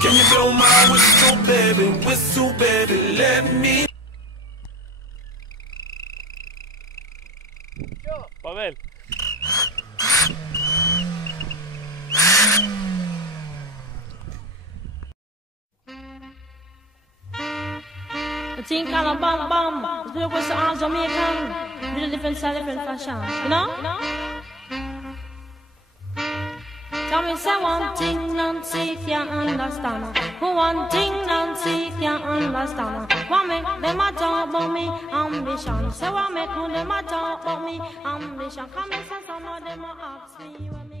Can you blow my whistle, baby, let me. Pavel. The thing kind of bam bam. The was all Jamaican. With a different style, different fashion. You know? Tell me say one thing, Nancy, if you understand. One thing, Nancy, if you understand. What make them a talk about me ambition? Say what make them a talk about me ambition? Come and say some of them a ask me when me